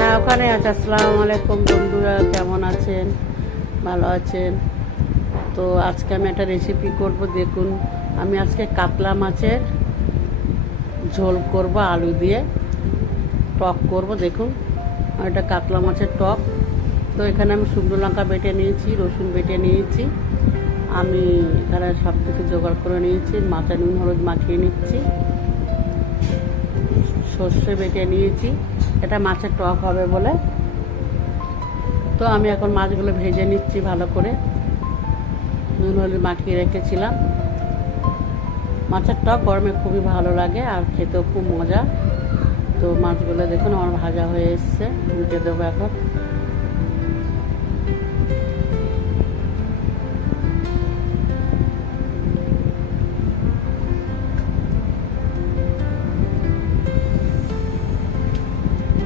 হ্যাঁ ওখানে আছে। আসসালামু আলাইকুম বন্ধুরা, কেমন আছেন? ভালো আছেন? তো আজকে আমি একটা রেসিপি করব, দেখুন। আমি আজকে কাতলা মাছের ঝোল করব, আলু দিয়ে। টক করব, দেখুন। এটা কাতলা মাছের টক। তো এখানে আমি শুকনো লঙ্কা বেটে নিয়েছি, রসুন বেটে নিয়েছি। আমি এখানে সব কিছু জোগাড় করে নিয়েছি মাথা নুন, হলুদ মাখিয়ে নিচ্ছি। সর্ষে বেটে নিয়েছি। এটা মাছের টক হবে বলে। তো আমি এখন মাছগুলো ভেজে নিচ্ছি ভালো করে। নুন, হলুদ মাখিয়ে রেখেছিলাম। মাছের টক গরমে খুবই ভালো লাগে আর খেতেও খুব মজা। তো মাছগুলো দেখুন আমার ভাজা হয়ে এসছে, উল্টে দেবো এখন।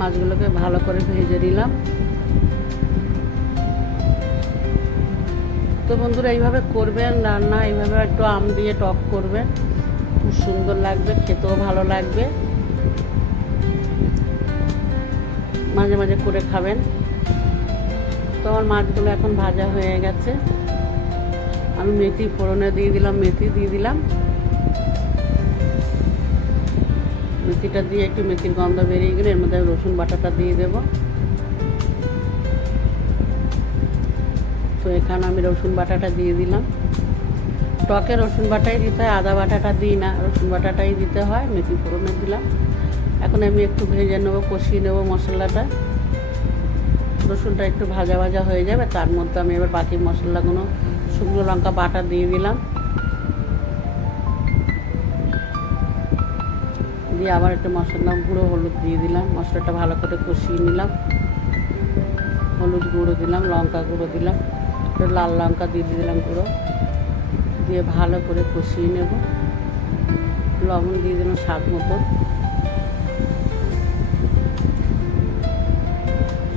মাছগুলোকে ভালো করে ভেজে নিলাম। তো বন্ধুরা, এইভাবে করবেন রান্না, এইভাবে একটু আম দিয়ে টক করবেন। খুব সুন্দর লাগবে, খেতেও ভালো লাগবে। মাঝে মাঝে করে খাবেন। তো আমার মাছগুলো এখন ভাজা হয়ে গেছে। আমি মেথি ফোড়নে দিয়ে দিলাম, মেথি দিয়ে দিলাম। মেথিটা দিয়ে একটু মেথির গন্ধ বেরিয়ে গেলে এর মধ্যে রসুন বাটাটা দিয়ে দেবো। তো এখানে আমি রসুন বাটাটা দিয়ে দিলাম। টকে রসুন বাটাই দিতে হয়, আদা বাটাটা দিই না, রসুন বাটাটাই দিতে হয়, মেথি ফোড়নে দিলাম। এখন আমি একটু ভেজে নেব, কষিয়ে নেব মশলাটা। রসুনটা একটু ভাজা ভাজা হয়ে যাবে, তার মধ্যে আমি এবার বাকি মশলাগুলো, শুকনো লঙ্কা বাটা দিয়ে দিলাম। দিয়ে আবার একটু মশলা গুঁড়ো, হলুদ দিয়ে দিলাম। মশলাটা ভালো করে কষিয়ে নিলাম। হলুদ গুঁড়ো দিলাম, লঙ্কা গুঁড়ো দিলাম লাল লঙ্কা দিয়ে দিলাম গুঁড়ো। দিয়ে ভালো করে কষিয়ে নেব। লবণ দিয়ে দিলাম স্বাদ মতো।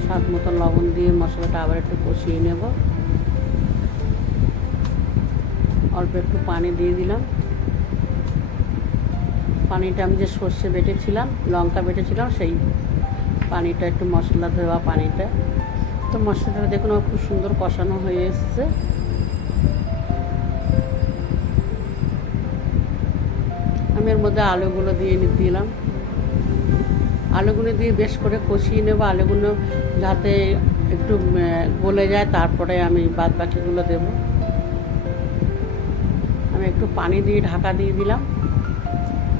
স্বাদ মতো লবণ দিয়ে মশলাটা আবার একটু কষিয়ে নেব। অল্প একটু পানি দিয়ে দিলাম। পানিটা আমি যে সর্ষে বেটেছিলাম, লঙ্কা বেটেছিলাম, সেই পানিটা একটু মশলা ধোয়া পানিটা। তো মশলাটা দেখুন আমার খুব সুন্দর কষানো হয়ে এসছে। আমি এর মধ্যে আলুগুলো দিয়ে দিলাম। আলুগুলো দিয়ে বেশ করে কষিয়ে নেব। আলুগুলো যাতে একটু গলে যায়, তারপরে আমি বাদ বাকিগুলো দেবো। আমি একটু পানি দিয়ে ঢাকা দিয়ে দিলাম।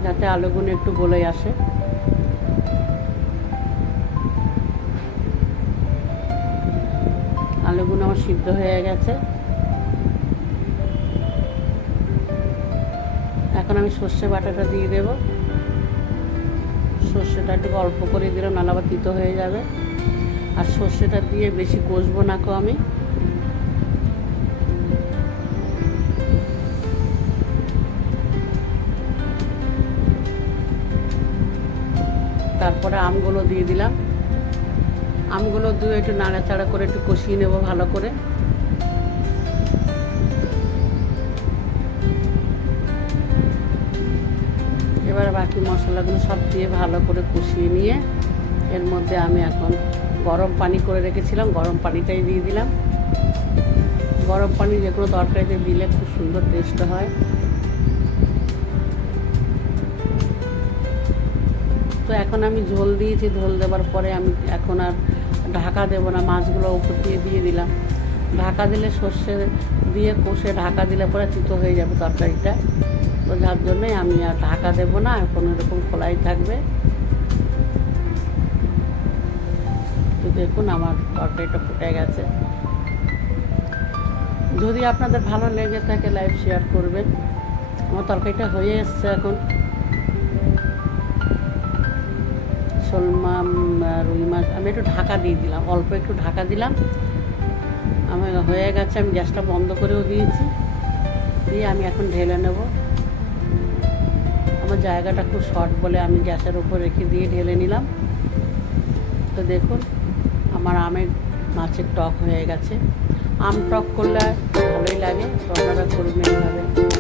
যাতে আলুগুলো একটু গলে আসে। আলুগুলো আমার সিদ্ধ হয়ে গেছে। এখন আমি সর্ষে বাটাটা দিয়ে দেব। সর্ষেটা একটু অল্প করে দিলাম, নাহলে আবার তিতো হয়ে যাবে। আর সর্ষেটা দিয়ে বেশি কষবো না কো আমি। তারপরে আমগুলো দিয়ে দিলাম। আমগুলো দিয়ে একটু নাড়াচাড়া করে একটু কষিয়ে নেব ভালো করে। এবার বাকি মশলাগুলো সব দিয়ে ভালো করে কষিয়ে নিয়ে এর মধ্যে আমি এখন গরম পানি করে রেখেছিলাম। গরম পানিটাই দিয়ে দিলাম। গরম পানি যে কোনো তরকারিতে দিলে খুব সুন্দর টেস্ট হয়। তো এখন আমি ঝোল দিয়েছি, ঝোল দেওয়ার পরে আমি এখন আর ঢাকা দেবো না, মাছগুলো উপর দিয়ে দিয়ে দিলাম। ঢাকা দিলে সর্ষে দিয়ে কষে ঢাকা দিলে পরে তিতো হয়ে যাবে তরকারিটা। তো যার জন্যই আমি আর ঢাকা দেবো না, এখন এরকম খোলাই থাকবে। তো দেখুন আমার তরকারিটা ফুটে গেছে। যদি আপনাদের ভালো লেগে থাকে লাইভ শেয়ার করবেন। আমার তরকারিটা হয়ে এসছে এখন। মাছ রুই মাছ, আমি একটু ঢাকা দিয়ে দিলাম, অল্প একটু ঢাকা দিলাম। আমার হয়ে গেছে, আমি গ্যাসটা বন্ধ করেও দিয়েছি। দিয়ে আমি এখন ঢেলে নেব। আমার জায়গাটা খুব শর্ট বলে আমি গ্যাসের উপর রেখে দিয়ে ঢেলে নিলাম। তো দেখুন, আমার আমের মাছের টক হয়ে গেছে। আম টক করলে ভালোই লাগে, তো আপনারা করবেন